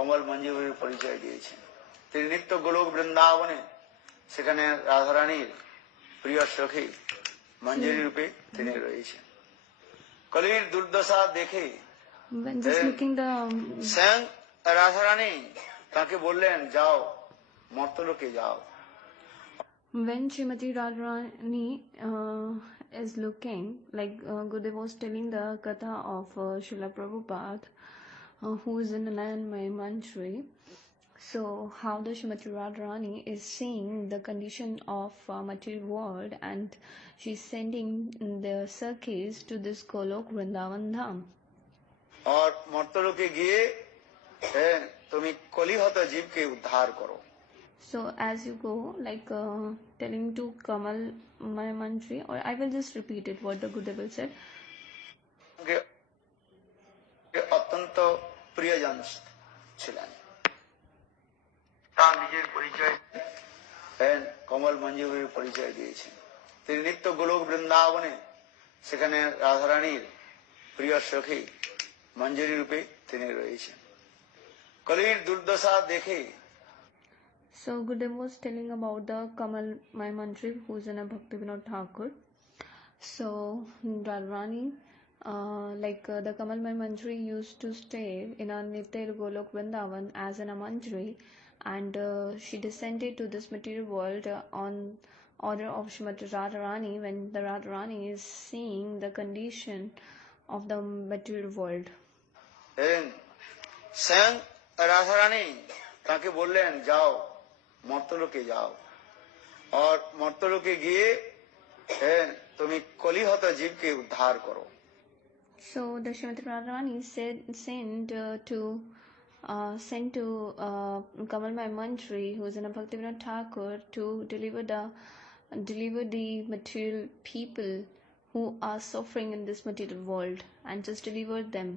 কমল মঞ্জুরির পরিচয় দিয়েছেন। তিনি নিত্য গোলক বৃন্দাবনে সেখানে রাধারানীর প্রিয় সখী মঞ্জুরি রূপে তিনি রয়েছেন। কলির দুর্দশা দেখে স্বয়ং রাধারানী তাকে বললেন, যাও মর্তলোকে যাও। When Srimati Radharani is looking, like Gurudev was telling the katha of Srila Prabhupada, who is in the Nayanmay Manjari. So how the Srimati Radharani is seeing the condition of material world, and she's sending the Sakhis to this Golok Vrindavan Dham. और मर्तलोके गिए तुमी कलिहत जीव के उद्धार करो। So as you go, like telling to Kamal Manjari, or I will just repeat it what the Gurudev said. অত্যন্ত প্রিয়জন ছিলেন। তার নিজের পরিচয় কমল মঞ্জুরির পরিচয় দিয়েছেন। তিনি নিত্য গোলক বৃন্দাবনে সেখানে রাধারানীর প্রিয় সখী মঞ্জুরি রূপে তিনি রয়েছেন। কলির দুর্দশা দেখে। So Gurudev was telling about the Kamal Manjari, who is in a Bhakti Vinod Thakur. So Radharani, the Kamal Manjari used to stay in a Nitya Golok Vrindavan as in a Manjari, and she descended to this material world on order of Srimati Radharani, when the Radharani is seeing the condition of the material world. স্বয়ং রাধারানী তাকে বললেন, যাও মর্তলোকে যাও, और মর্তলোকে গিয়ে তুমি কলিহত জীবকে উদ্ধার করো। So the Srimati Radharani sent to Kamalmay Manjari, who is in a Bhakti Vinod Thakur, to deliver the material people who are suffering in this material world, and just deliver them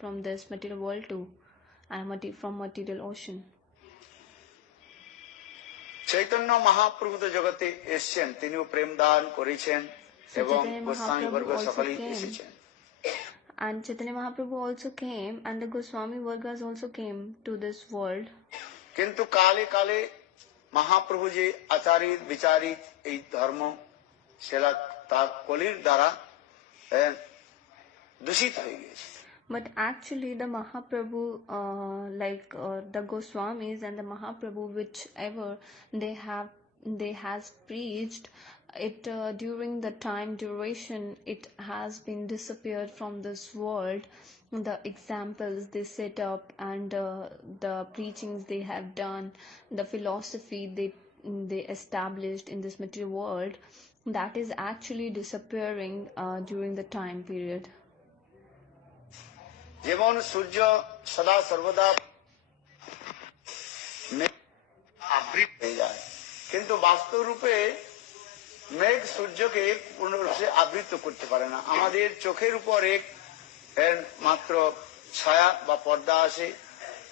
from this material world to from material ocean. Chaitanya মহাপ্রভু তো জগতে এসেছেন, তিনিও প্রেম দান করেছেন এবং গোস্বামী বর্গ সকলেই এসেছেন। And Chaitanya Mahaprabhu also came, and the Goswami Vargas also came to this world. কিন্তু কালে কালে মহাপ্রভু যে আচারিত বিচারিত এই ধর্ম সেটা তার কলির দ্বারা দূষিত হয়ে গেছে। But actually the Mahaprabhu, the Goswamis and the Mahaprabhu, whichever they has preached it during the time duration, it has been disappeared from this world. The examples they set up and the preachings they have done, the philosophy they established in this material world, that is actually disappearing during the time period. যেমন সূর্য সদা সর্বদা আবৃত হয়ে যায়, কিন্তু বাস্তব রূপে মেঘ সূর্যকে পূর্ণরূপে আবৃত করতে পারে না। আমাদের চোখের উপর এক মাত্র ছায়া বা পর্দা আসে,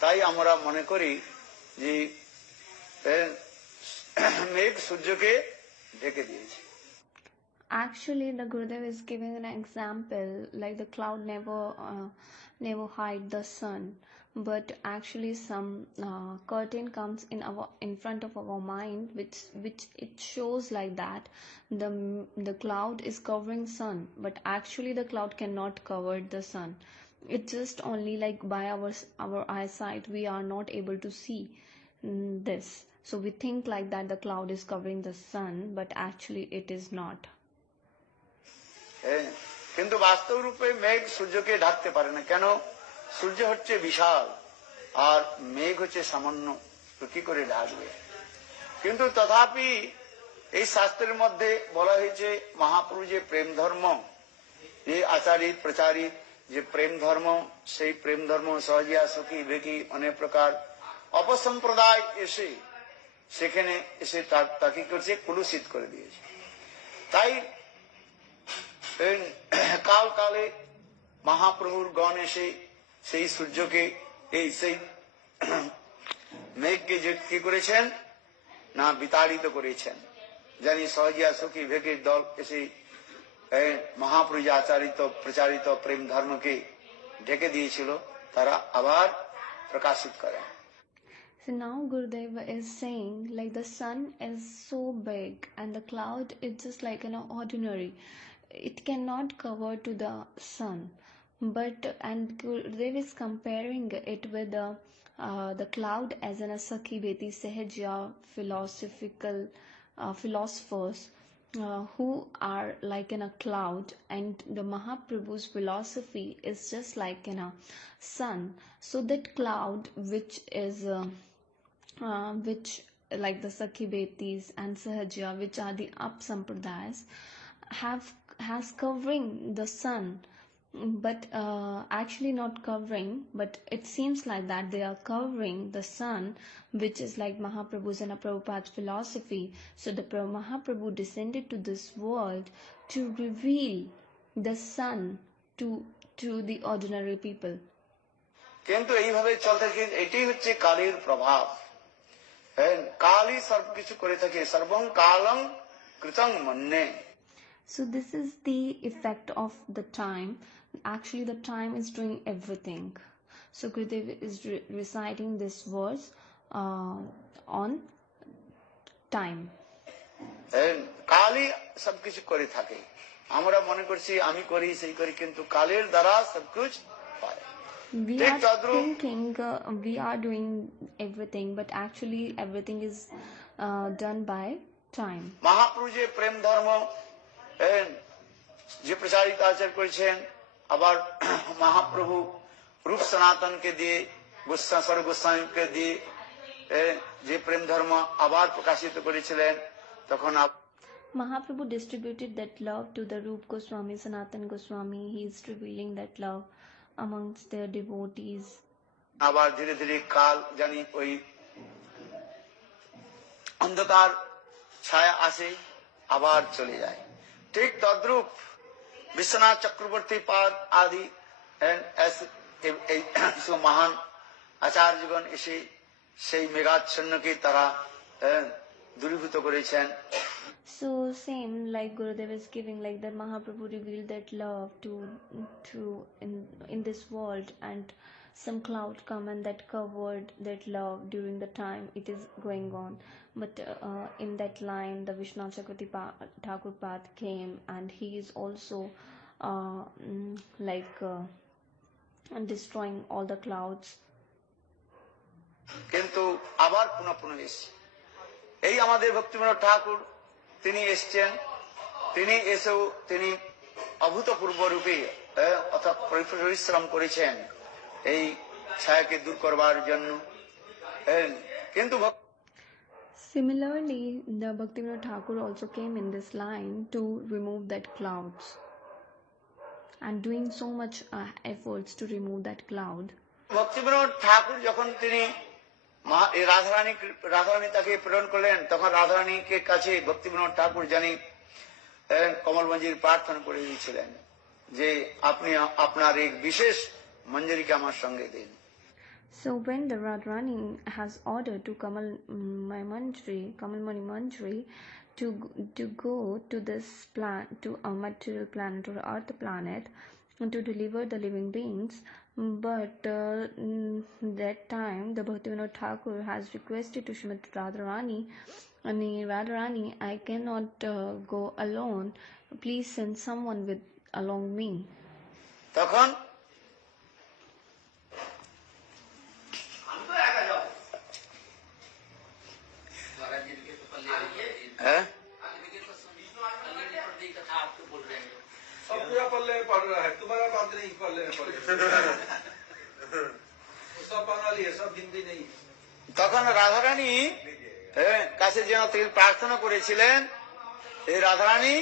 তাই আমরা মনে করি যে মেঘ সূর্যকে ঢেকে দিয়েছে। Actually, the Gurudev is giving an example, like the cloud never hide the sun, but actually some curtain comes in front of our mind, which it shows like that the cloud is covering sun, but actually the cloud cannot cover the sun. It's just only like by our eyesight we are not able to see this, so we think like that the cloud is covering the sun, but actually it is not. কিন্তু বাস্তব রূপে মেঘ সূর্যকে ঢাকতে পারে না। কেন? সূর্য হচ্ছে বিশাল আর মেঘ হচ্ছে সামান্য, তো কি করে ঢাকবে? কিন্তু তথাপি এই শাস্ত্রের মধ্যে বলা হয়েছে মহাপ্রভু যে প্রেম ধর্ম, এই আচারিত প্রচারিত যে প্রেম ধর্ম, সেই প্রেম ধর্ম সহজিয়া সুখী বেকি অনেক প্রকার অপসম্প্রদায় এসে সেখানে এসে তাকে করছে কুলুষিত করে দিয়েছে। তাই কাল কালে মহাপ্রভুর গণ এসে সেই সূর্যকে সেই মেঘকে যে কি করেছেন না বিতাড়িত করেছেন। জানি সহজিয়া সুখী ভেকের দল এসে মহাপ্রভু যে আচারিত প্রচারিত প্রেম ধর্মকে ঢেকে দিয়েছিল, তারা আবার প্রকাশিত করেন। So now Gurudeva is saying like the sun is so big and the cloud is just like an ordinary. It cannot cover to the sun. But and Gurudeva is comparing it with the cloud as an Sakhi Beti Sahajya philosophers who are like in a cloud, and the Mahaprabhu's philosophy is just like in a sun. So that cloud which like the Sakhi Betis and Sahajya, which are the up sampradayas, has covering the sun, but actually not covering, but it seems like that they are covering the sun, which is like Mahaprabhu's and Prabhupada's philosophy. So the Mahaprabhu descended to this world to reveal the sun to the ordinary people. কিন্তু এইভাবে চলতে থাকে, এটাই হচ্ছে কালের প্রভাব। কালই সর্বকিছু করে থাকে, সর্বং কালং কৃতং মন্যে। So this is the effect of the time. Actually the time is doing everything. So Gurudev is reciting this verse on time. কালই সবকিছু করে থাকে। আমরা মনে করছি আমি করি সেই করি, কিন্তু কালের দ্বারা সবকিছু হয়। We are thinking we are doing everything, but actually everything is done by time. Mahaprabhu যে প্রেম ধর্ম যে প্রচারিত আচার করেছেন, আবার মহাপ্রভু রূপ সনাতনকে দিয়ে গোস্বামী গোস্বামীকে দিয়ে যে প্রেম ধর্ম আবার প্রকাশিত করেছিলেন, তখন Mahaprabhu distributed that love to the Rup Goswami, Sanatan Goswami. He is revealing that love amongst their devotees. আবার ধীরে ধীরে কাল জানি ওই অন্ধকার ছায়া আসে, আবার চলে যায়। ঠিক তদ্রূপ বিশ্বনাথ চক্রবর্তী পাদ আদি মহান আচার্যগণ এসে সেই মেঘাচ্ছন্নকে তারা দূরীভূত করেছেন। So same like Gurudev is giving, like that Mahaprabhu revealed that love to in this world, and some cloud come and that covered that love during the time it is going on. But in that line the Vishnu Chakrati Thakur Path came, and he is also destroying all the clouds. কিন্তু আবার পুনঃ পুনঃ এসে এই আমাদের ভক্তিবিনোদ ঠাকুর তিনি এসছেন, তিনি এসেও তিনি অভূতপূর্ব রূপে অর্থাৎ পরিশ্রম করেছেন এই ছায়াকে দূর করবার জন্য। কিন্তু Similarly, the Bhaktivinoda Thakur also came in this line to remove that clouds, and doing so much efforts to remove that cloud. Bhaktivinod ঠাকুর যখন তিনি রাধারানী তাকে প্রেরণ করলেন, তখন রাধারানীকে কাছে ভক্তিবিনোদ ঠাকুর জানি কমলমঞ্জির প্রার্থনা করে দিয়েছিলেন যে আপনি আপনার এক বিশেষ মঞ্জরিকে আমার সঙ্গে দিন। So when the Radharani has ordered to Kamalmani Manjari to go to this to a material planet or earth planet to deliver the living beings, but that time the Bhaktivinoda Thakur has requested to Srimati Radharani, Radharani, I cannot go alone, please send someone along me. তখন पढ़ रहा है, तुम्हारा बात नहीं पढ़ सब बंगाली है, सब हिंदी नहीं। তখন রাধারানী কাছে যেন তিনি প্রার্থনা করেছিলেন, এই রাধারানী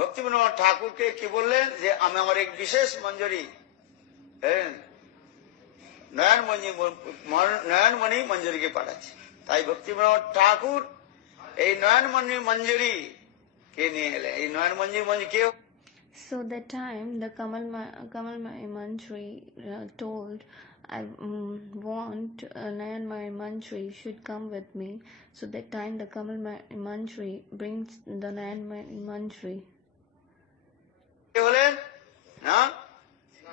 ভক্তিবিনোদ ঠাকুরকে কি বললেন যে আমি আমার এক বিশেষ মঞ্জরি নয়নমণি মঞ্জরিকে পাঠাচ্ছি। তাই ভক্তিবিনোদ ঠাকুর এই নয়নমণি মঞ্জরি কে নিয়ে এলেন। এই নয়নমণি মঞ্জরি কেউ So that time the Kamal Manjari told, I want Nayan Manjari should come with me. So that time the Kamal Manjari brings the Nayan Manjari. হলেন না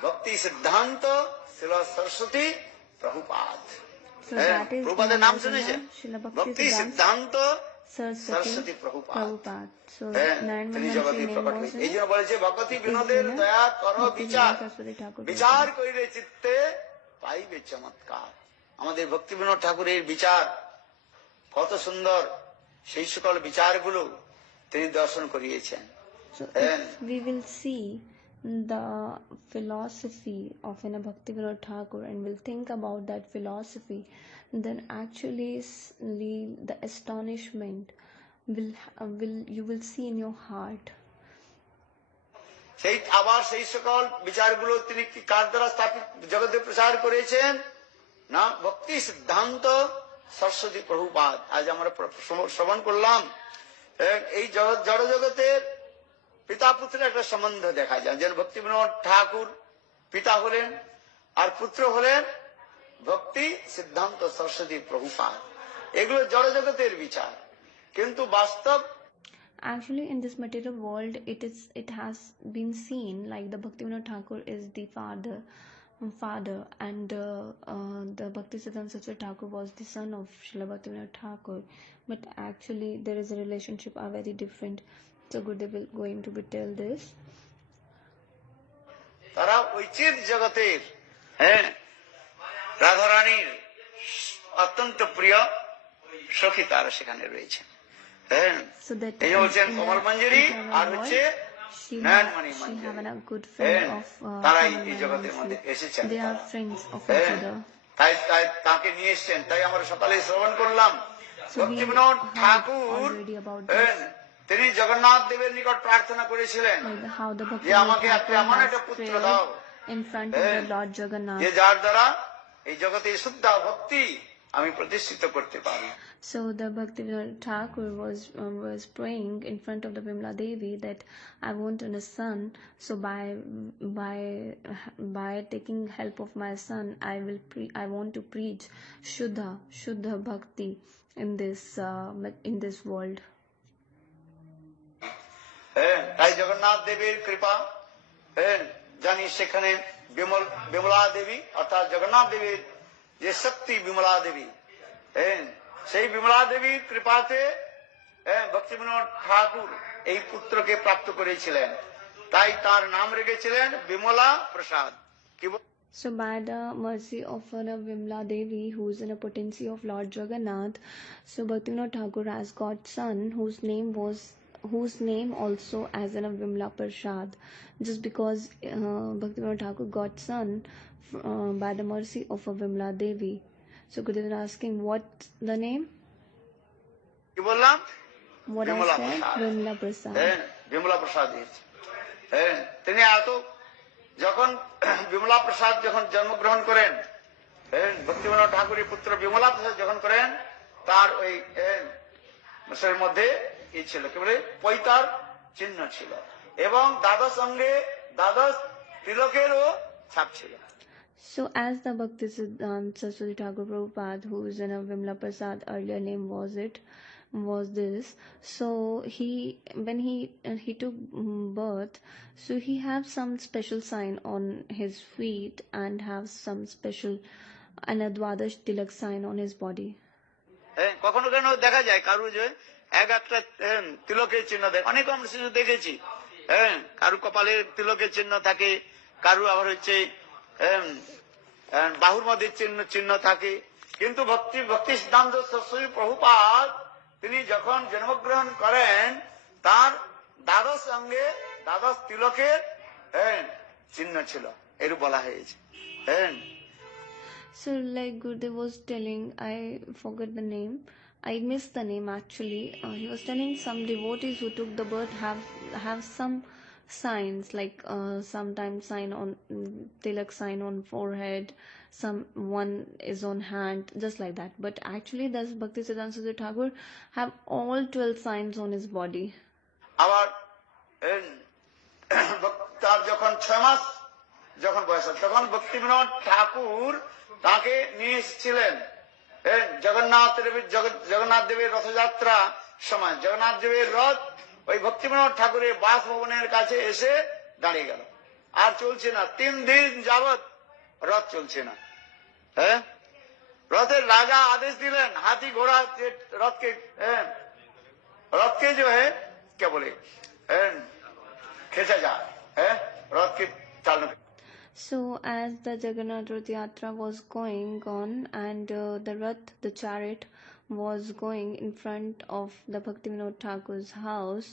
ভক্তি সিদ্ধান্ত শিলা সরস্বতী প্রভুপাদ। So that is প্রভুপাদের নাম শুনেছেন? Srila ভক্তি Bhaktisiddhanta সিদ্ধান্ত Saraswati সরস্বতী প্রভুপাদ। Prabhupada. So তিনি 911 জগতে name প্রকট was হয়েছে। এই জন্য বলেছে ভগতি is বিনোদের in a দয়া কর বিচার, Bhaktisiddhanta Saraswati Thakur. বিচার করিলে চিত্তে পাইবে চমৎকার। আমাদের ভক্তি বিনোদ ঠাকুরের বিচার কত সুন্দর, সেই সকল বিচারগুলো তিনি দর্শন করিয়েছেন। So if we will see the philosophy of Bhaktivinoda Thakur and will think about that philosophy, then actually the astonishment will you will see in your heart. সেই আবার সেই সকল বিচারগুলো তিনি কি কার দ্বারা স্থাপিত জগতে প্রচার করেছেন না? ভক্তি সিদ্ধান্ত সরস্বতী প্রভুপাদ। আজ আমরা শ্রবণ করলাম। এই জড় জগতের পিতা পুত্রের একটা সম্বন্ধ দেখা যায়। যেন ভক্তি বিনোদ ঠাকুর পিতা হলেন আর পুত্র হলেন ভক্তি সিদ্ধান্ত সরস্বতী প্রভুপাদ। এগুলো জড় জগতের বিচার, কিন্তু বাস্তব Actually, in this material world, it has been seen like the Bhaktivinoda Thakur is the father, and the Bhaktisiddhanta Saraswati Thakur was the son of Srila Bhaktivinoda Thakur. But actually, there is a relationship are very different. So Gurudev will going to be tell this. তারা ওই চিৎ জগতের রাধারানীর অত্যন্ত প্রিয় সখী তারা সেখানে রয়েছে। So that এই হচ্ছেন কমল মঞ্জুরি আর হচ্ছে নয়নমণি she মঞ্জুরি। have a good friend of তারাই Kamal এই জগতের মধ্যে Manjushri. এসেছেন। They are friends of each other. তাই তাকে নিয়ে এসছেন। তাই আমরা সকালে শ্রবণ করলাম So we ভক্তি বিনোদ heard ঠাকুর already about this. তিনি জগন্নাথ দেবের নিকট প্রার্থনা করেছিলেন Like how the যে Bhaktivinoda আমাকে একটা Thakur এমন has একটা পুত্র prayed দাও in front of the Lord Jagannath. যে যার দ্বারা এই জগতে শুদ্ধ ভক্তি আমি প্রতিষ্ঠিত করতে পারি। So the Bhaktivinoda Thakur was praying in front of the Vimla Devi that I want a son. So by taking help of my son, I want to preach Shuddha Bhakti in this world. তাই জগন্নাথ দেবীর কৃপা জানি সেখানে বিমলা দেবী অর্থাৎ জগন্নাথ দেবীর যে শক্তি বিমলা দেবী, সেই বিমলা দেবীর কৃপাতে ভক্তি বিনোদ ঠাকুর এই পুত্রকে প্রাপ্ত করেছিলেন। তাই তার নাম রেখেছিলেন বিমলা প্রসাদ। কি So by the mercy of Vimla Devi, who is in a potency of Lord Jagannath, so Bhaktivinoda Thakur has got son whose name also as in a Vimla Prasad, just because Bhaktivinoda Thakur got son by the mercy of a Vimla Devi. So Gurudev is asking what the name? কি বললাম? What I Vimla said? Prasad. Vimla Prasad. Bimala প্রসাদ দিয়েছে। তিনি যখন বিমলা প্রসাদ যখন জন্মগ্রহণ করেন, ভক্তিবিনোদ ঠাকুরের পুত্র বিমলা প্রসাদ যখন করেন, তার ওই মধ্যে ই ছিল কি বলে পৈতার চিহ্ন ছিল এবং দ্বাদশ অঙ্গে দ্বাদশ তিলকেরও ছাপ ছিল। So as the Bhaktisiddhanta Saraswati Thakur Prabhupada, who is in a Vimla Prasad, earlier name was this. So when he took birth, so he have some special sign on his feet and have some special Anadwadash Tilak sign on his body. কখনো কেন দেখা যায় কারু যে একটা তিলকের চিহ্ন দেয়, অনেক আমরা শিশু দেখেছি। কারু কপালে তিলকের চিহ্ন থাকে, কারু আবার হচ্ছে বাহুর মধ্যে চিহ্ন থাকে। কিন্তু ভক্তি সিদ্ধান্ত সরস্বতী প্রভুপাদ তিনি যখন জন্মগ্রহণ করেন, তার দ্বাদশ অঙ্গে দ্বাদশ তিলকের চিহ্ন ছিল, এরূপ বলা হয়েছে। So like Gurudev was telling, I forgot the name. I missed the name actually. He was telling some devotees who took the birth have some signs, like sometimes sign on tilak sign on forehead, one is on hand, just like that. But actually, does Bhaktisiddhanta Saraswati Thakur have all 12 signs on his body? আবার তার যখন 6 মাস যখন বয়স হয়, তখন ভক্তিবিনোদ ঠাকুর তাকে নিয়ে এসেছিলেন জগন্নাথ দেবের রথযাত্রা সময়। জগন্নাথ দেবের রথ ওই ভক্তিবিনোদ ঠাকুরের বাসভবনের কাছে এসে দাঁড়িয়ে গেল, আর চলছে না। 3 দিন যাবৎ রথ চলছে না। হ্যাঁ रथेर राजा आदेश दिलेन हाथी घोड़ा रथ के जो है क्या बोले खींचा जाए रथ के चालना. So, as the Jagannath Rath Yatra was going on, and the Rath, the chariot, was going in front of the Bhaktivinoda Thakur's house,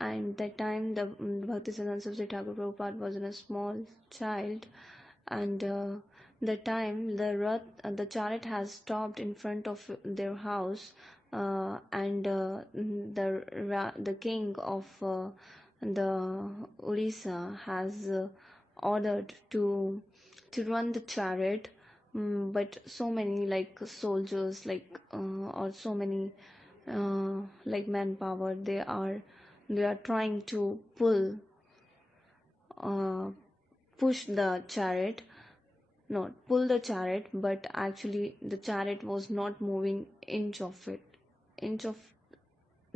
and that time the Bhaktisiddhanta Saraswati Thakur Prabhupada was in a small child, and the time the chariot has stopped in front of their house, and the king of the Orissa has ordered to run the chariot, but so many like soldiers or so many like manpower, they are trying to push the chariot, not pull the chariot, but actually the chariot was not moving inch of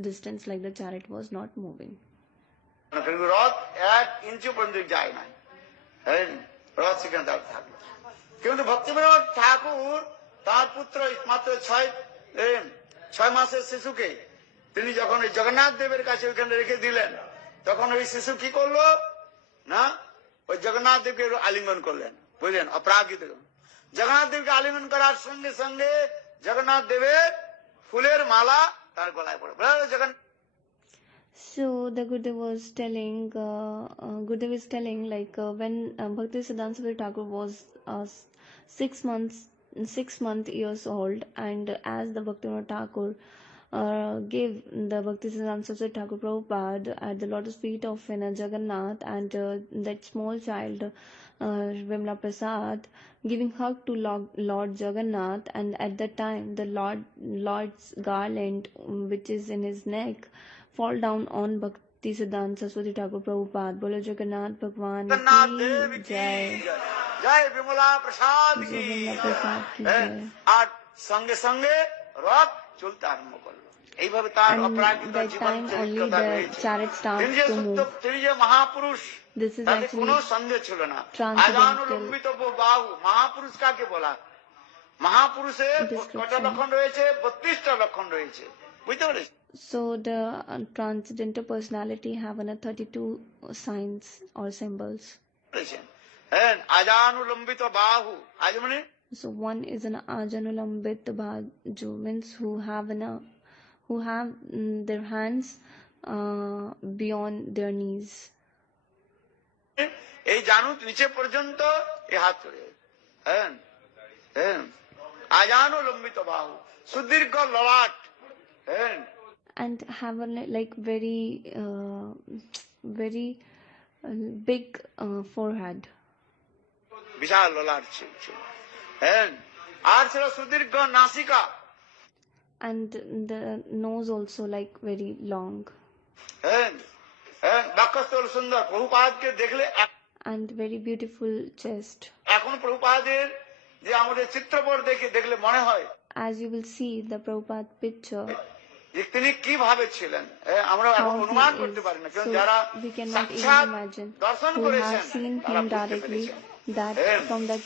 distance, like the chariot was not moving. রথ 1 ইঞ্চি পর্যন্ত যায় না, রথ সেখানে দাঁড় থাকলো। কিন্তু ভক্তিবিনোদ ঠাকুর তার পুত্র মাত্র 6 মাসের শিশুকে তিনি যখন ওই জগন্নাথ দেবের কাছে ওইখানে রেখে দিলেন, তখন ওই শিশু কি করলো না, ওই জগন্নাথ দেবকে আলিঙ্গন করলেন, বুঝলেন, অপরাগিত। জগন্নাথ দেবকে আলিঙ্গন করার সঙ্গে সঙ্গে জগন্নাথ দেবের ফুলের মালা তার গলায় পড়ে। Jagannath So the Gurudev was telling, when Bhaktisiddhanta Saraswati Thakur was 6 years old, and as the Bhaktivinoda Thakur gave the Bhaktisiddhanta Saraswati Thakur Prabhupada at the lotus feet of Jagannath, and that small child Vimla Prasad giving hug to Lord Jagannath, and at that time the Lord's garland, which is in his neck, fall down on Bhaktisiddhanta Saraswati Thakur Prabhupada. Bolo Jagannath Bhagwan ki jai. জয় বিমলা প্রসাদ কি, আর সঙ্গে সঙ্গে রথ চলতে আরম্ভ করলো। এইভাবে তার অপরাজিত জীবন চরিত্রতা রয়েছে। তিনি যে মহাপুরুষ, তাতে কোনো সন্দেহ ছিল না। আজানুলম্বিত বাহু, মহাপুরুষ কাকে বলা? মহাপুরুষের কটা লক্ষণ রয়েছে? 32টা লক্ষণ রয়েছে, বুঝতে পেরেছ? So the transcendental personality have 32 signs or symbols. আজানুলম্বিত বাহু, আজ মানে So one is an ajanulambit baju, means who have their hands beyond their knees. এই জানু নিচে পর্যন্ত এই হাত চলে, আজানুলম্বিত বাহু, সুদীর্ঘ ললাট, and have like very big forehead, বিশাল ললাট ছিল, আর ছিল সুদীর্ঘ নাসিকা, and the nose also like very long, বক্ষস্থল সুন্দর। প্রভুপাদকে দেখলে and very beautiful chest. এখন প্রভুপাদের যে আমাদের চিত্রপট দেখলে মনে হয়, as you will see the Prabhupada picture, যে তিনি কিভাবে ছিলেন আমরা এখন অনুমান করতে পারি না, কারণ যারা সাক্ষাৎ দর্শন করেছেন তারা বুঝতে পেরেছেন। that from that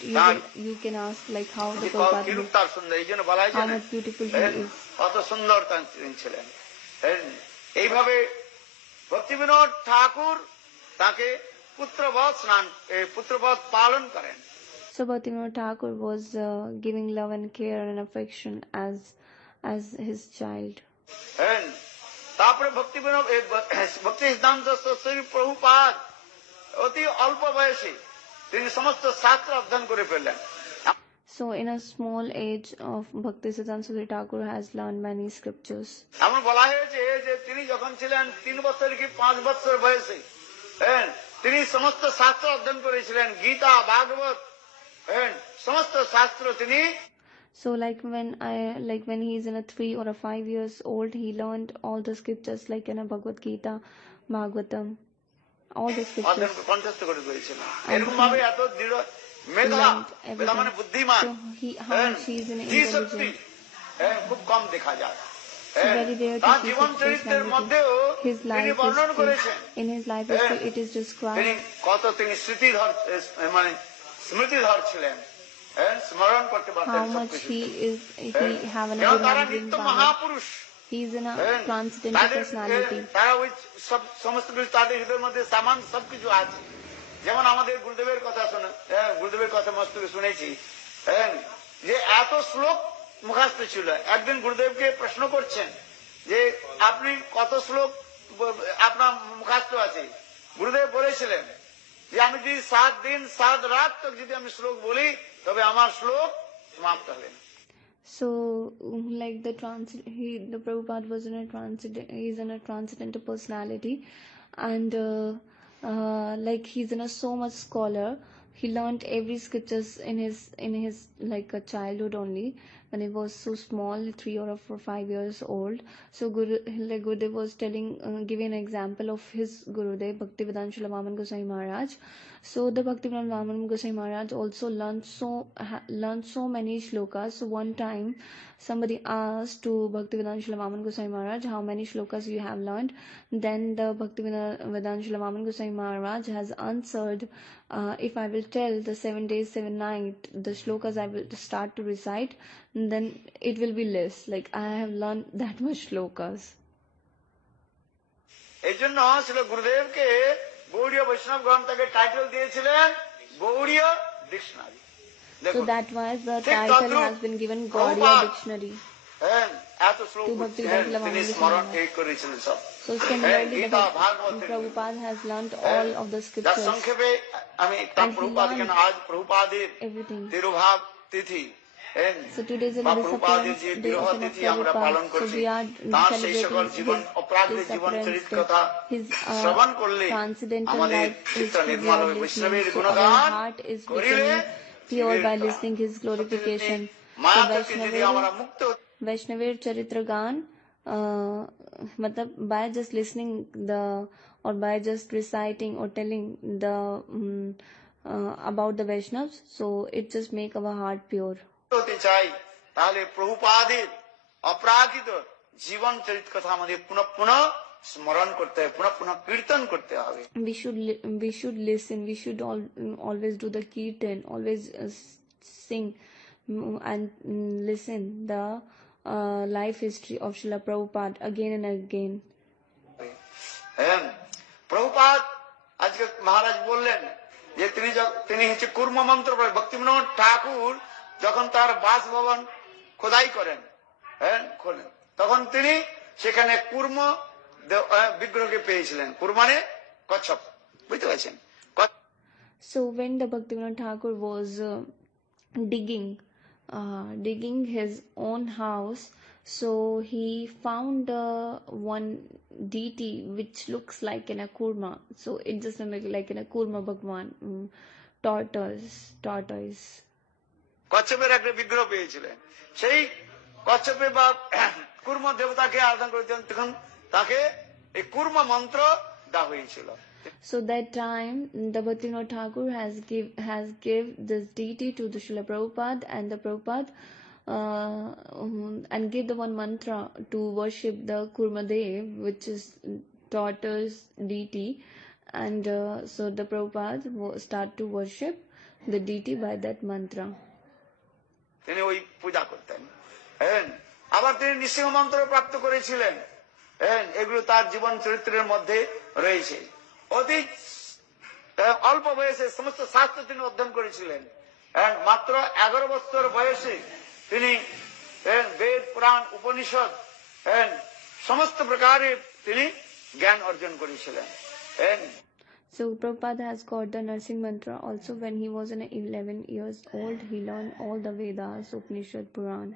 you can ask like how the Prabhupada looked, তার সুন্দর, এই জন্য বলা হয় how much beautiful he is. কত সুন্দর তিনি ছিলেন। এইভাবে ভক্তিবিনোদ ঠাকুর তাকে পুত্রবৎ পালন করেন। So Bhaktivinoda Thakur was giving love and care and affection as his child. তারপরে ভক্তিসিদ্ধান্ত সরস্বতী প্রভুপাদ অতি অল্প বয়সে তিনি সমস্ত শাস্ত্র অধ্যয়ন করে ফেললেন। So in a small age of Bhaktisiddhanta Saraswati Thakur has learned many scriptures. এমন বলা হয়েছে যে তিনি যখন ছিলেন 3 বছর কি 5 বছর বয়সে তিনি সমস্ত শাস্ত্র অধ্যয়ন করেছিলেন, গীতা, ভাগবত, সমস্ত শাস্ত্র তিনি। So like when he is in a 3 or a 5 years old, he learned all the scriptures like in a Bhagavad Gita, Bhagavatam, all the scriptures. কণ্ঠস্থ করে করেছিলেন। এরকম ভাবে এত দৃঢ় মেধা, মেধা মানে বুদ্ধিমান, ধীশক্তি খুব কম দেখা যায়। তার জীবন চরিত্রের মধ্যেও তিনি বর্ণন করেছেন, in his life history it is described, তিনি কত তিনি স্মৃতিধর ছিলেন, স্মরণ করতে পারতেন how much সবকিছু। he have a কেন তারা remembering নিত্য power. মহাপুরুষ। He is in a হ্যাঁ, transcendental তাদের personality. তারা ওই সমস্ত কিছু তাদের হৃদয়ের মধ্যে সামান সবকিছু আছে। যেমন আমাদের গুরুদেবের কথা শোনা, গুরুদেবের কথা মস্ত শুনেছি, যে এত শ্লোক মুখস্থ ছিল। একদিন গুরুদেবকে প্রশ্ন করছেন যে আপনি কত শ্লোক আপনার মুখস্থ আছে? গুরুদেব বলেছিলেন যে আমি যদি 7 দিন 7 রাত তক যদি আমি শ্লোক বলি তবে আমার শ্লোক সমাপ্ত হবে না। So, like the Prabhupada was in a he's in a transcendental personality, and like he's in a so much scholar. He learned every scriptures in his like a childhood only, when he was so small, 3 or 4, 5 years old. So Gurudev was telling, giving an example of his Gurudev Bhaktivedanta Srila Vaman Goswami Maharaj. So the Bhaktivedanta Vaman Goswami Maharaj also learned so many shlokas. So one time somebody asked to Bhaktivedanta Srila Vaman Goswami Maharaj, how many shlokas you have learned? Then the Bhaktivedanta Srila Vaman Goswami Maharaj has answered, if I will tell the 7 days 7 nights the shlokas I will start to recite, then it will be less, like I have learned that much shlokas. এই জন্য ছিল গুরুদেবকে গৌড়ীয় বৈষ্ণব গ্রন্থকে টাইটেল দিয়েছিলেন গৌড়ীয় dictionary. So that was the ঠিক title তদ্রূপ has been given Prabhupada, Gaudiya Dictionary. এত শ্লোক To Bhaktivedanta তিনি Vaman স্মরণ Goswami. করেছিলেন সব। So similarly, Gita Bhagavata Prabhupada has learned all of the যার scriptures, সংক্ষেপে আমি And he প্রভুপাদ learned কেন আজ প্রভুপাদের everything. তিরুভাব তিথি So today is the বা প্রভুপাদের যে disappearance day বিরহ of তিথি Srila আমরা পালন Prabhupada. So করছি, we are তার সেই সকল celebrating জীবন his অপ্রাকৃত জীবন disappearance চরিত day. কথা His শ্রবণ করলে transcendental আমাদের life চিত্ত history we নির্মল are হবে। বৈষ্ণবের listening. So our গুণগান heart is করিলে becoming pure by listening his glorification. So মায়া থেকে যদি আমরা মুক্ত Vaishnavir Charitra Gan, matlab by just listening the, or by just reciting or telling the about the Vaishnavas, so it just make our heart pure. হতে চাই তাহলে প্রভুপাদের অপ্রাকৃত জীবন চরিত কথা আমাদের পুনঃ পুনঃ স্মরণ করতে হবে, পুনঃ পুনঃ কীর্তন করতে হবে। We should listen. We should always do the kirtan, always sing and listen the life history of Srila Prabhupada again and again. Prabhupada আজকে মহারাজ বললেন যে তিনি হচ্ছে কুর্ম মন্ত্র ভক্তিবিনোদ ঠাকুর যখন তার বাসভবন খোদাই করেন, খোলেন, তখন তিনি সেখানে কুর্ম বিগ্রহকে পেয়েছিলেন। কুর্মানে কচ্ছপ, বুঝতে পারছেন? So when the Bhaktivinoda Thakur was digging his own house, so he found one deity which looks like in a kurma. So it just like in a kurma Bhagwan, tortoise. কচ্ছপের একটা বিগ্রহ পেয়েছিলেন। সেই কচ্ছপে বা কুর্ম দেবতাকে আরাধনা করেছেন, তখন তাকে এই কুর্ম মন্ত্র দেওয়া হয়েছিল। So that time the Bhaktivinoda Thakur has give this deity to the Srila Prabhupada, and the Prabhupada and give the one mantra to worship the Kurmadev, which is tortoise deity, and so the Prabhupada start to worship the deity by that mantra. তিনি ওই পূজা করতেন। আবার তিনি নৃসিংহ মন্ত্র প্রাপ্ত করেছিলেন। এগুলো তার জীবন চরিত্রের মধ্যে রয়েছে। অতি অল্প বয়সে সমস্ত শাস্ত্র তিনি অধ্যয়ন করেছিলেন। মাত্র 11 বছর বয়সে তিনি বেদ পুরাণ উপনিষদ সমস্ত প্রকারের তিনি জ্ঞান অর্জন করেছিলেন। So Prabhupada has got the nursing mantra also when he was 11 years old. He learned all the Vedas, Upanishad, Puran,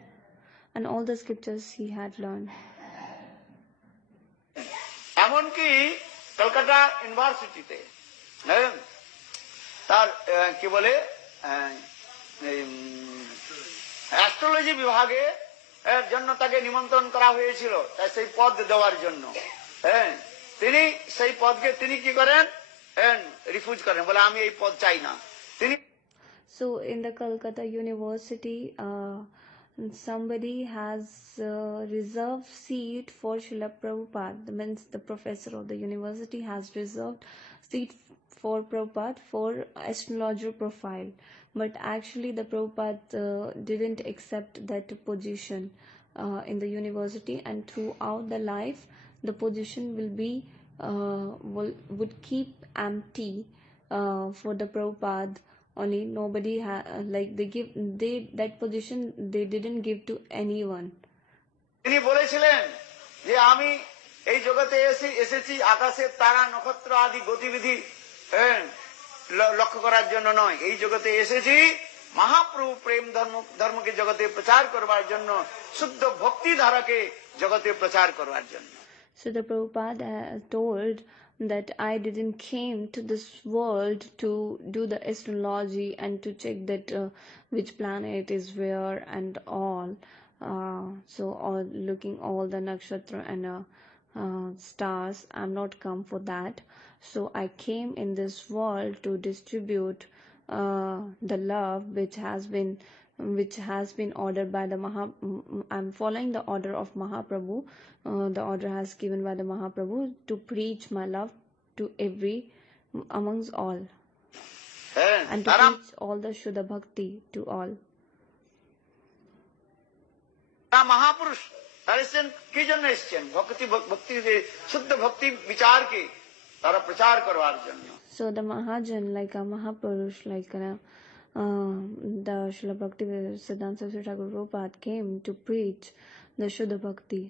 and all the scriptures he had learned. এমনকি কলকাতা ইউনিভার্সিটিতে তার কি বলে অ্যাস্ট্রোলজি বিভাগে জন্য তাকে নিমন্ত্রণ করা হয়েছিল, তাই সেই পদ দেওয়ার জন্য। তিনি সেই পদকে তিনি কি করেন, রিফিউজ করেন, বলে আমি এই পদ চাই না। তিনি So in the Calcutta University, somebody has reserved seat for Srila Prabhupada. That means the professor of the university has reserved seat for Prabhupada for astrologer profile. but actually the Prabhupada didn't accept that position in the university, and throughout the life the position will be would keep empty for the Prabhupada only. Nobody like they that position they didn't give to anyone. তিনি বলেছিলেন যে আমি এই জগতে এসেছি আকাশের তারা নক্ষত্র আদি গতিবিধি লক্ষ্য করার জন্য নয়, এই জগতে এসেছি মহাপ্রভু প্রেম ধর্মকে জগতে প্রচার করবার জন্য, শুদ্ধ ভক্তি ধারাকে জগতে প্রচার করবার জন্য। So the Prabhupada told that I didn't came to this world to do the astrology and to check that which planet is where and all. So all looking all the nakshatra and stars. I'm not come for that. So I came in this world to distribute the love which has been ordered by the I'm following the order of Mahaprabhu. The order has given by the Mahaprabhu to preach my love to every amongst all, and to teach all the Shuddha Bhakti to all. মহাপুরুষ তারা এসছেন কি জন্য এসছেন? ভক্তি শুদ্ধ ভক্তি বিচারকে তারা প্রচার করবার জন্য। So the Mahajan, like a Mahapurush, like the Srila Bhakti Siddhanta Saraswati Thakur Prabhupada came to preach the Shuddha Bhakti.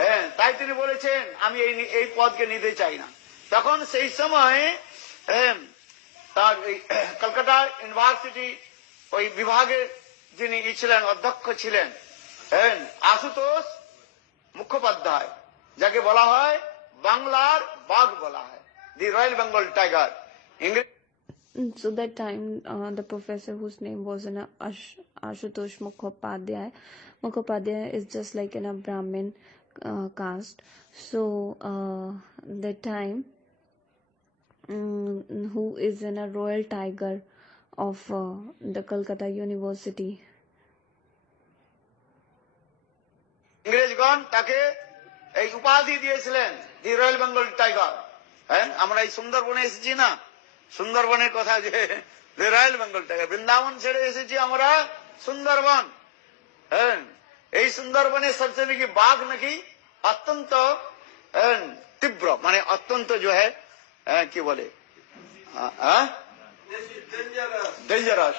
হ্যাঁ, তাই তিনি বলেছেন আমি এই পদকে নিতে চাই না। তখন সেই সময় তার কলকাতা ইউনিভার্সিটি ওই বিভাগের যিনি ছিলেন অধ্যক্ষ ছিলেন আশুতোষ মুখোপাধ্যায়, যাকে বলা হয় বাংলার বাঘ বলা হয়, the royal Bengal tiger. So that time the professor whose name was Ashutosh Mukhopadhyay. Mukhopadhyay is just like in a Brahmin caste. So that time who is in a royal tiger of the Calcutta University. ইংরেজগণ তাকে এই উপাধি দিয়েছিলেন দি royal Bengal টাইগার। হ্যাঁ, আমরা এই সুন্দরবনে এসেছি না, সুন্দরবনের কথা যে দি রয়্যাল বেঙ্গল টাইগার, বৃন্দাবন ছেড়ে এসেছি আমরা সুন্দরবন। হ্যাঁ, এই সুন্দরবনে সবচেয়ে নাকি বাঘ নাকি অত্যন্ত তীব্র, মানে অত্যন্ত যে কি বলে ডেঞ্জারাস।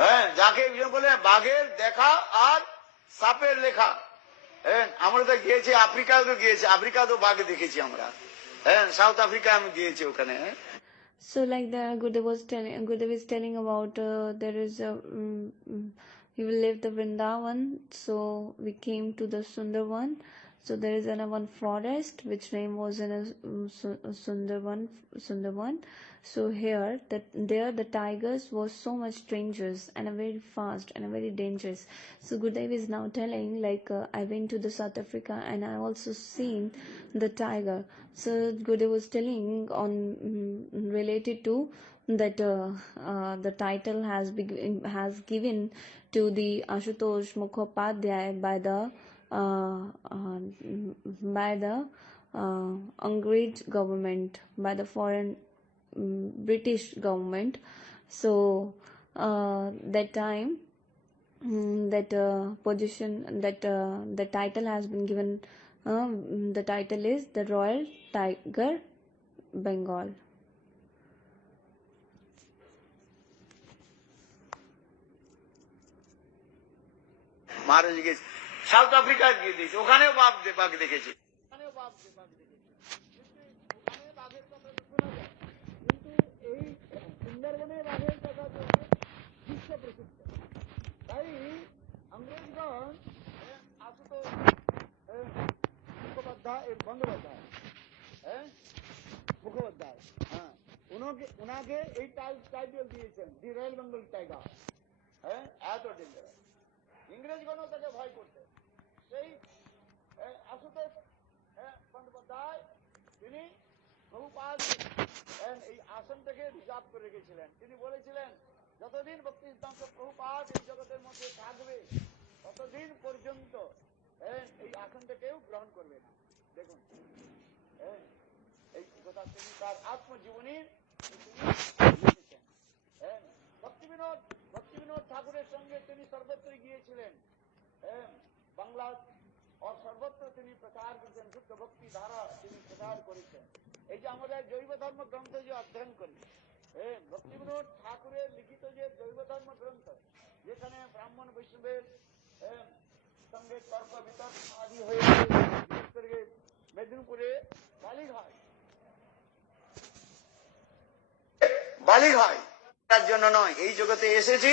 হ্যাঁ, যাকে বলে বাঘের দেখা আর সাপের লেখা। হ্যাঁ, আমরা তো গিয়েছি আফ্রিকায়, তো গিয়েছি আফ্রিকা, তো বাঘ দেখেছি আমরা। হ্যাঁ, সাউথ আফ্রিকা আমি গিয়েছি ওখানে। So like the Gurudev is telling about there is a we will leave the Vrindavan, so we came to the Sundarban. So there is one forest which name was in a Sundarban. So here there the tigers were so much dangerous and very fast and very dangerous. So Gurudev is now telling like I went to the South Africa and I also seen the tiger. So Gurudev was telling on related to that the title has given to the Ashutosh Mukhopadhyay by the Angrez government, by the foreign British government. So that time that position that the title has been given. The title is the Royal Tiger Bengal. মহারাজ গেছি সাউথ আফ্রিকায় গিয়ে দিয়েছি, ওখানেও বাঘ দেখেছি। এই সুন্দরবনে বাঘের কথা বিশ্ব প্রসিদ্ধ। তাই ইংরেজগণ আশুতোষ মুখোপাধ্যায় হ্যাঁ উনাকে এই টাইটেল দিয়েছেন দি রয়্যাল বেঙ্গল টাইগার। হ্যাঁ, এত ডেঞ্জারাস। ইংরেজগণও তাকে ভয় করতে। সেই আশুতোষ বন্দ্যোপাধ্যায় তিনি প্রভুপাদ এই আসনটাকে রিজার্ভ করে রেখেছিলেন। তিনি বলেছিলেন যতদিন ভক্তি সিদ্ধান্ত প্রভুপাদ এই জগতের মধ্যে থাকবে ততদিন পর্যন্ত এই আসনটা কেউ গ্রহণ করবে না। দেখুন এই কথা তিনি তার আত্মজীবনীর লিখেছেন। ভক্তিবিনোদ ঠাকুরের সঙ্গে তিনি সর্বত্র গিয়েছিলেন, বাংলা আর সর্বত্র তিনি প্রচার করেছেন, শুদ্ধ ভক্তি ধারা তিনি প্রচার করেছেন। এই যে আমরা জৈব ধর্ম গ্রন্থ যে অধ্যয়ন করি, ভক্তিবিনোদ ঠাকুরের লিখিত যে জৈব ধর্ম গ্রন্থ, যেখানে ব্রাহ্মণ বৈষ্ণবের সঙ্গে তর্ক বিতর্ক আদি হয়েছে, বিশেষ করে মেদিনীপুরে বালিঘাই তার জন্য নয়, এই জগতে এসেছি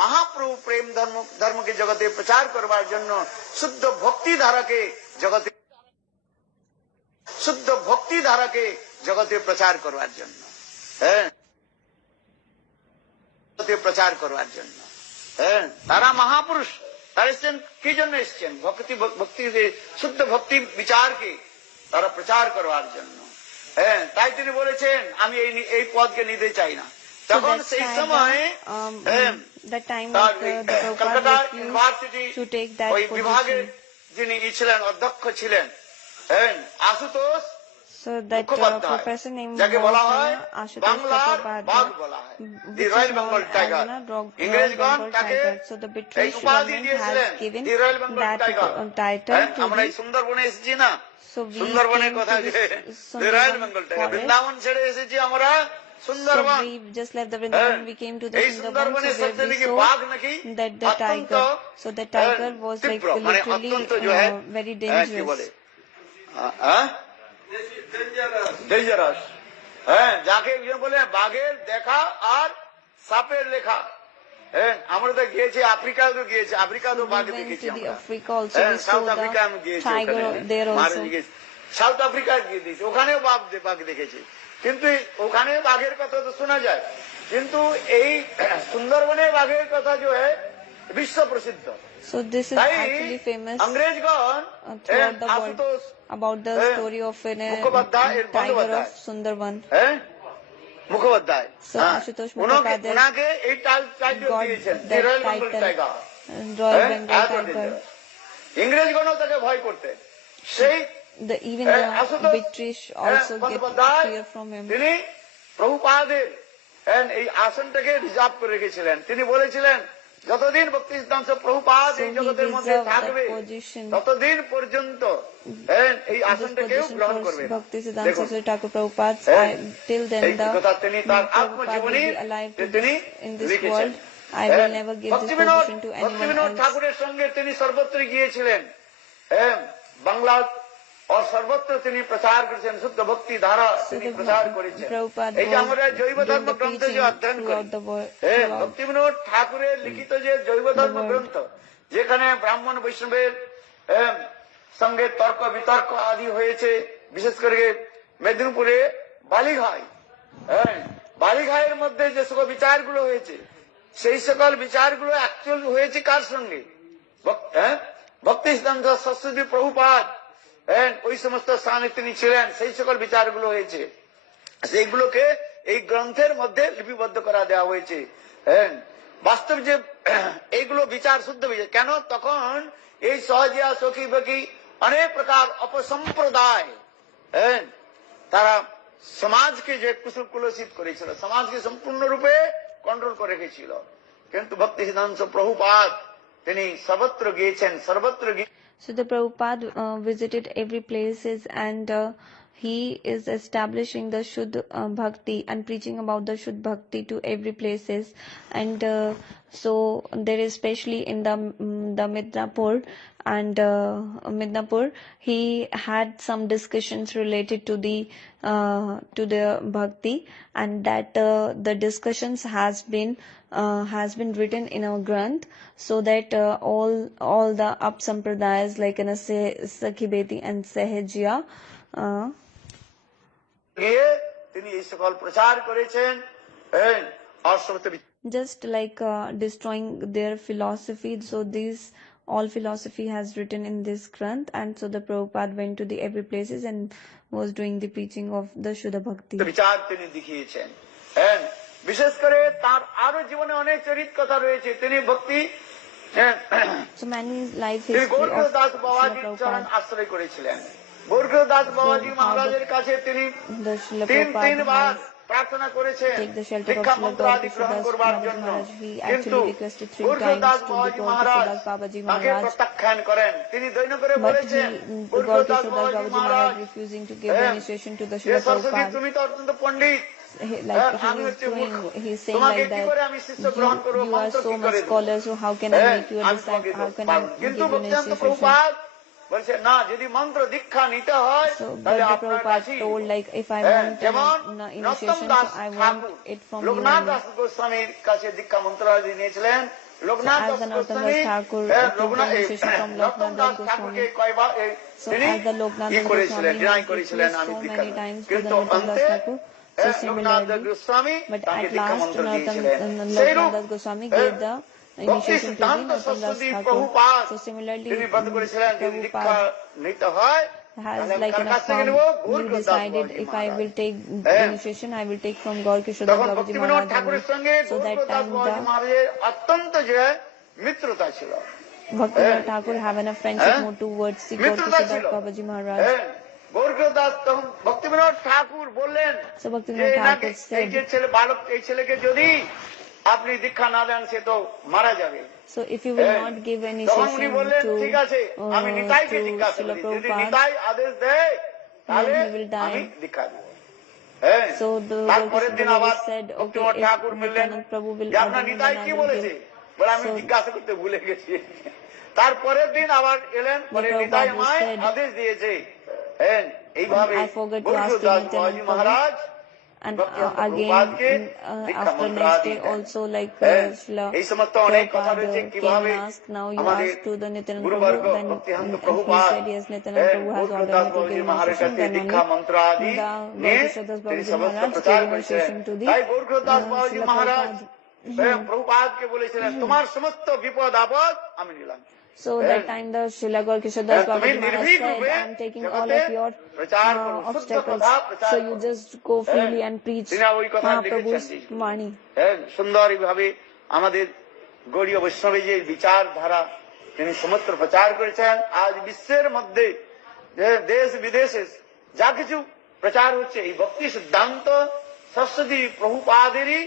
মহাপ্রভু প্রেম ধর্মকে জগতে প্রচার করবার জন্য, শুদ্ধ ভক্তি ধারাকে জগতে প্রচার করবার জন্য, প্রচার করবার জন্য। তারা মহাপুরুষ, তারা এসছেন কি জন্য এসছেন? ভক্তি শুদ্ধ ভক্তি বিচারকে তারা প্রচার করবার জন্য। তাই তিনি বলেছেন আমি এই পদকে নিতে চাই না। তখন সেই সময় কলকাতা ইউনিভার্সিটি ওই বিভাগের যিনি ছিলেন, অধ্যক্ষ ছিলেন আশুতোষ মুখোপাধ্যায়, যাকে বলা হয় বাংলার বাঘ বলা হয়, দি রয়্যাল বেঙ্গল টাইগার। ইংরেজগণ তাকে এই উপাধি দিয়েছিলেন, দি রয়্যাল বেঙ্গল টাইগার। আমরা এই সুন্দরবনে এসেছি না, সুন্দরবনের কথা যে দি রয়্যাল বেঙ্গল টাইগার, বৃন্দাবন ছেড়ে এসেছি আমরা Sundarban. So we just left the Vrindavan, we came to the Sundarban, so where we saw that the tiger, so the tiger was like literally very dangerous. Dangerous, যাকে বলে বাঘের দেখা আর সাপের লেখা। আমরা তো গিয়েছি, আফ্রিকায় তো গিয়েছি, আফ্রিকা তো বাঘ দেখেছি, সাউথ আফ্রিকা আমি গিয়েছি, সাউথ আফ্রিকায় গিয়ে দিয়েছি, ওখানেও বাঘ দেখেছি। কিন্তু ওখানে বাঘের কথা তো শোনা যায়, কিন্তু এই সুন্দরবনে বাঘের কথা যে বিশ্ব প্রসিদ্ধ। So this is actually famous अंग्रेजगण throughout the world about the story of a tiger of Sundarban. Mukhopadhyay, So Ashutosh Mukhopadhyay ওনাকে এই টাইটেল দিয়েছেন, the royal Bengal tiger, Royal Bengal Tiger. ইংরেজগণও তাকে ভয় করতেন। সেই Even the British also get fear from him. তিনি প্রভুপাদের এই আসনটাকে রিজার্ভ করে রেখেছিলেন। তিনি বলেছিলেন যতদিন ভক্তি সিদ্ধান্ত প্রভুপাদ এই জগতের মধ্যে থাকবে ততদিন পর্যন্ত এই আসনটা কেউ গ্রহণ করবে। এই কথা তিনি তার আত্মজীবনী তিনি লিখেছেন। ভক্তিবিনোদ ঠাকুরের সঙ্গে তিনি সর্বত্র গিয়েছিলেন, বাংলা আর সর্বত্র তিনি প্রচার করেছেন, শুদ্ধ ভক্তি ধারা তিনি প্রচার করেছেন। এই যে আমরা জৈব ধর্ম গ্রন্থ যে অধ্যয়ন করি, ভক্তিবিনোদ ঠাকুরের লিখিত যে জৈব ধর্ম গ্রন্থ, যেখানে ব্রাহ্মণ বৈষ্ণবের সঙ্গে তর্ক বিতর্ক আদি হয়েছে, বিশেষ করে মেদিনীপুরে বালিঘাইয়ের মধ্যে যে সকল বিচারগুলো হয়েছে, সেই সকল বিচারগুলো অ্যাকচুয়াল হয়েছে কার সঙ্গে? ভক্তি সিদ্ধান্ত সরস্বতী প্রভুপাদ ওই সমস্ত স্থানে তিনি ছিলেন, সেই সকল বিচারগুলো হয়েছে, সেইগুলোকে এই গ্রন্থের মধ্যে লিপিবদ্ধ করা দেওয়া হয়েছে। বাস্তব যে এইগুলো বিচার, শুদ্ধ বিচার কেন? তখন এই সহজিয়া সখী বখী অনেক প্রকার অপসম্প্রদায় তারা সমাজকে যে কুলসিত করেছিল, সমাজকে সম্পূর্ণরূপে কন্ট্রোল করে রেখেছিল। কিন্তু ভক্তি সিদ্ধান্ত প্রভুপাদ তিনি সর্বত্র গিয়েছেন, So the Prabhupada visited every places, and he is establishing the Shuddha Bhakti and preaching about the Shuddha Bhakti to every places. And so there is especially in the Midnapur and Midnapur, he had some discussions related to the Bhakti, and that the discussions has been written in our Granth, so that all the up sampradayas like Sakhibeti and Sahajya just like destroying their philosophy. So these all philosophy has written in this Granth, and so the Prabhupada went to the every places and was doing the preaching of the Shuddha Bhakti. বিশেষ করে তার আরো জীবনে অনেক চরিত কথা রয়েছে। তিনি ভক্তি so many life তিনি history গোরখদাস of বাবাজির চরণ Prabhupada. আশ্রয় করেছিলেন। গোরখদাস বাবাজি মহারাজের কাছে তিনি তিনবার প্রার্থনা করেছেন take the shelter of দীক্ষা Srila মন্ত্র আদি গ্রহণ Gaurkishadas করবার Babaji জন্য, Maharaj. He কিন্তু actually requested 3 গোরখদাস times to the বাবাজি মহারাজ Gaurkishadas Babaji তাকে Maharaj, প্রত্যাখ্যান করেন। তিনি দৈন্য করে but বলেছেন the গোরখদাস Gaurkishadas বাবাজি Babaji মহারাজ, Maharaj refusing to give the initiation to the হে Srila সরস্বতী Prabhupada. তুমি তো অত্যন্ত পণ্ডিত, Like আমি he is হচ্ছে doing, মূর্খ, he is saying তোমাকে like কি that করে আমি শিষ্য গ্রহণ করবো, you are মন্ত্র so কি much করে দেবো? scholar, so how can I make you a আমি তোমাকে disciple, how can I পারবো। give কিন্তু you an ভক্তিবেদান্ত initiation? প্রভুপাদ বলছে না, যদি মন্ত্র দীক্ষা নিতে হয় So, but তাহলে the আপনার Prabhupada কাছেই told like if I হ্যাঁ, want যেমন an নরোত্তম initiation, Das so I want Thakur it from you Loknath only. দাস গোস্বামীর কাছে দীক্ষা মন্ত্র আদি নিয়েছিলেন। লোকনাথ as Das the Narottam Goswami Das Thakur took the initiation from নরোত্তম Loknath দাস Das ঠাকুরকে Goswami. কয়বার So তিনি as the Loknath ই Das করেছিলেন, Goswami ডিনাই has করেছিলেন refused আমি so দীক্ষা many নেব। times to the কিন্তু Narottam Das অন্তে Thakur, so লোকনাথ দাস similarly, গোস্বামী but তাকে at দীক্ষা last মন্ত্র Narottam দিয়েছিলেন। সেইরূপ Loknath Das Goswami gave the ভক্তি initiation to the সিদ্ধান্ত Narottam Das সরস্বতী Thakur. প্রভুপাদ So similarly, তিনি ব্রত করেছিলেন যদি দীক্ষা Prabhupada নিতে হয় has তাহলে আমি like কার in a কাছ থেকে form, নেব? he গোরখদাস decided বাবাজি if I Maharaj. will take হ্যাঁ। initiation, I will take from Gaurkishadas তখন Babaji ভক্তি বিনোদ Maharaj ঠাকুরের only. সঙ্গে So that গোরখদাস time বাবাজি the মহারাজের অত্যন্ত যে মিত্রতা ছিল, Bhaktivinoda Thakur having a friendship হ্যাঁ? more towards the মিত্রতা Gaurkishadas ছিল। Babaji Maharaj. হ্যাঁ, গোরখদাস তখন ভক্তি বিনোদ ঠাকুর বললেন So যে Bhaktivinoda এনাকে Thakur এই যে said, ছেলে বালক, এই ছেলেকে যদি আপনি দীক্ষা না দেন সে তো মারা যাবে। so if you will হ্যাঁ, not give তখন উনি initiation বললেন to ঠিক আছে আমি নিতাইকে জিজ্ঞাসা Srila করি, যদি Prabhupada, নিতাই আদেশ দেয় তাহলে then he will die. আমি দীক্ষা দেব। হ্যাঁ, So the তারপরের দিন Gaurkishadas আবার said, ভক্তি okay, বিনোদ if ঠাকুর বললেন Nityananda Prabhu will যে আপনার order me, নিতাই then কি I will বলেছে, give. বলে আমি So জিজ্ঞাসা করতে ভুলে গেছি। তারপরের দিন আবার এলেন, বলে Prabhupada নিতাই আমায় said, আদেশ দিয়েছে। হ্যাঁ, এইভাবে I forgot to ask গোরখদাস Nityananda বাবাজি Prabhu. মহারাজ And ভক্তিবিনোদ again, প্রভুপাদকে দীক্ষা after মন্ত্র next আদি day দেন। also like হ্যাঁ, Srila এই সমস্ত অনেক কথা রয়েছে Prabhupada কিভাবে came and asked, now you আমাদের asked to the Nityananda গুরুবর্গ Prabhu, then ভক্তিবিনোদ he Prabhupada said yes, Nityananda Prabhu has ordered গোরখদাস me to বাবাজি give মহারাজের initiation, কাছে then দীক্ষা only মন্ত্র আদি the নিয়ে Gaurkishadas তিনি Babaji সমস্ত Maharaj প্রচার gave করেছিলেন। initiation to the তাই গোরখদাস বাবাজি Srila মহারাজ Prabhupada. প্রভুপাদকে বলেছিলেন তোমার সমস্ত বিপদ আপদ আমি নিলাম। So that time the Srila Gaurkishadas তুমি Babaji Maharaj নির্ভীক said, রূপে I am taking all জগতে of your প্রচার করো, শুদ্ধ obstacles, কথা প্রচার so you করো। just go freely and preach তিনি ওই কথা Mahaprabhu's লিখেছেন। Vani. হ্যাঁ, সুন্দরভাবে আমাদের গৌড়ীয় বৈষ্ণবের যে বিচারধারা তিনি সমস্ত প্রচার করেছেন। আজ বিশ্বের মধ্যে দেশ বিদেশে যা কিছু প্রচার হচ্ছে এই ভক্তি সিদ্ধান্ত সরস্বতী প্রভুপাদেরই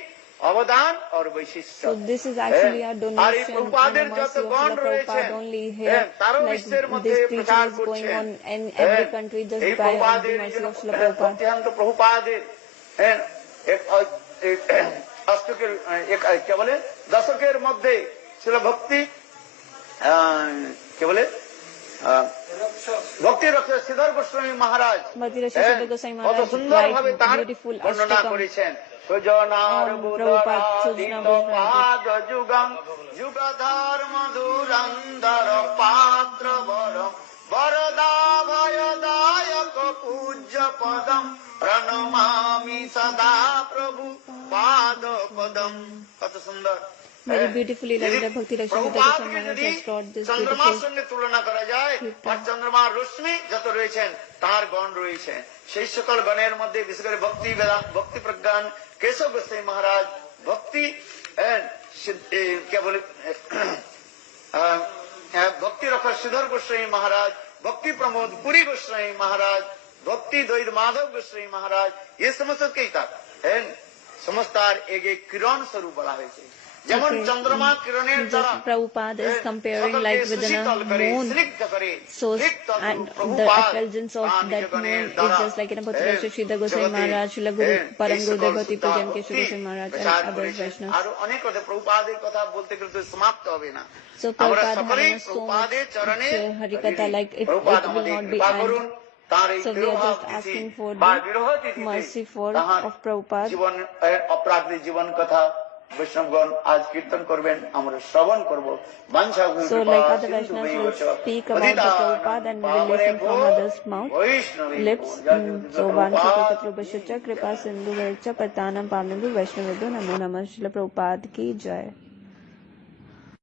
অবদান আর বৈশিষ্ট্য। So this is actually a আর এই donation and প্রভুপাদের a যত mercy of গণ Srila রয়েছেন Prabhupada only here. তারও Like বিশ্বের মধ্যে this প্রচার preaching is going করছেন। on in every country just এই by the প্রভুপাদের mercy of Srila Prabhupada. ভক্তিহান্ত প্রভুপাদের অষ্টকের কে বলে দশকের মধ্যে ছিল ভক্তি কে বলে ভক্তি রক্ষা শ্রীধর গোস্বামী মহারাজ Bhakti Rasa Siddha Goswami কত Maharaj সুন্দর ভাবে write তার beautiful বর্ণনা Ashtakam করেছেন। সুজনার on Prabhupada, বুদরাদিত Sujna পাদ যুগং যুগধর মধুরন্দর পাত্র বরম বরদা ভয়দায়ক পূজ্য পদম প্রণমামি সদা প্রভু পাদ পদম। কত সুন্দর, Very beautifully like the Bhakti Rasa Siddha প্রভুপাদকে Goswami Maharaj যদি has taught this চন্দ্রমার beautiful. সঙ্গে তুলনা করা যায়, আর চন্দ্রমার রশ্মি যত রয়েছেন তার গণ রয়েছে, সেই সকল গণের মধ্যে বিশেষ করে ভক্তি বেদান্ত ভক্তি প্রজ্ঞান কেশব গোস্বামী মহারাজ, ভক্তি কে বলে ভক্তি রক্ষা শ্রীধর গোস্বামী মহারাজ, ভক্তি প্রমোদ পুরী গোস্বামী মহারাজ, ভক্তি দ্বৈত মাধব গোস্বামী মহারাজ, ये समस्त के तक समस्त एक एक किरण स्वरूप बड़ा হয়েছে। যেমন চন্দ্রমা কিরণের দ্বারা Prabhupada is comparing সকলকে like with a সুশীতল করে, moon. স্নিগ্ধ করে, So ঠিক তদ্রূপ and the Prabhupada effulgence of তাঁর that নিজগণের moon is দ্বারা just like in a Bhakti Rasa Siddha Goswami জগতে, Maharaj, Srila Guru Param এই Gurudev সকল Bhakti শুদ্ধ Pujan ভক্তি Keshu Goswami Maharaj and প্রচার other করেছেন। Vaishnavas. আরো অনেক কথা প্রভুপাদের কথা বলতে গেলে তো সমাপ্ত হবে না। So আমরা Prabhupada সকলেই having so much প্রভুপাদের চরণে Harikatha, like if Prabhupada it will আমাদের not be কৃপা end. করুন, তার এই So we বিরহ are just Tithi asking for বা the বিরহ তিথিতে mercy for তাহার of Prabhupada. জীবন অপ্রাকৃত জীবন কথা বৈষ্ণবগণ আজ কীর্তন করবেন, আমরা শ্রবণ করব। So like other Vaishnavas will speak about the Prabhupada and we will listen from others' mouth, lips. So Vanchakalpatarubhasya Kripa Sindhu Vacha Patanam Pavanabhu Vaishnavedho Namo Namah. Srila Prabhupada ki jai.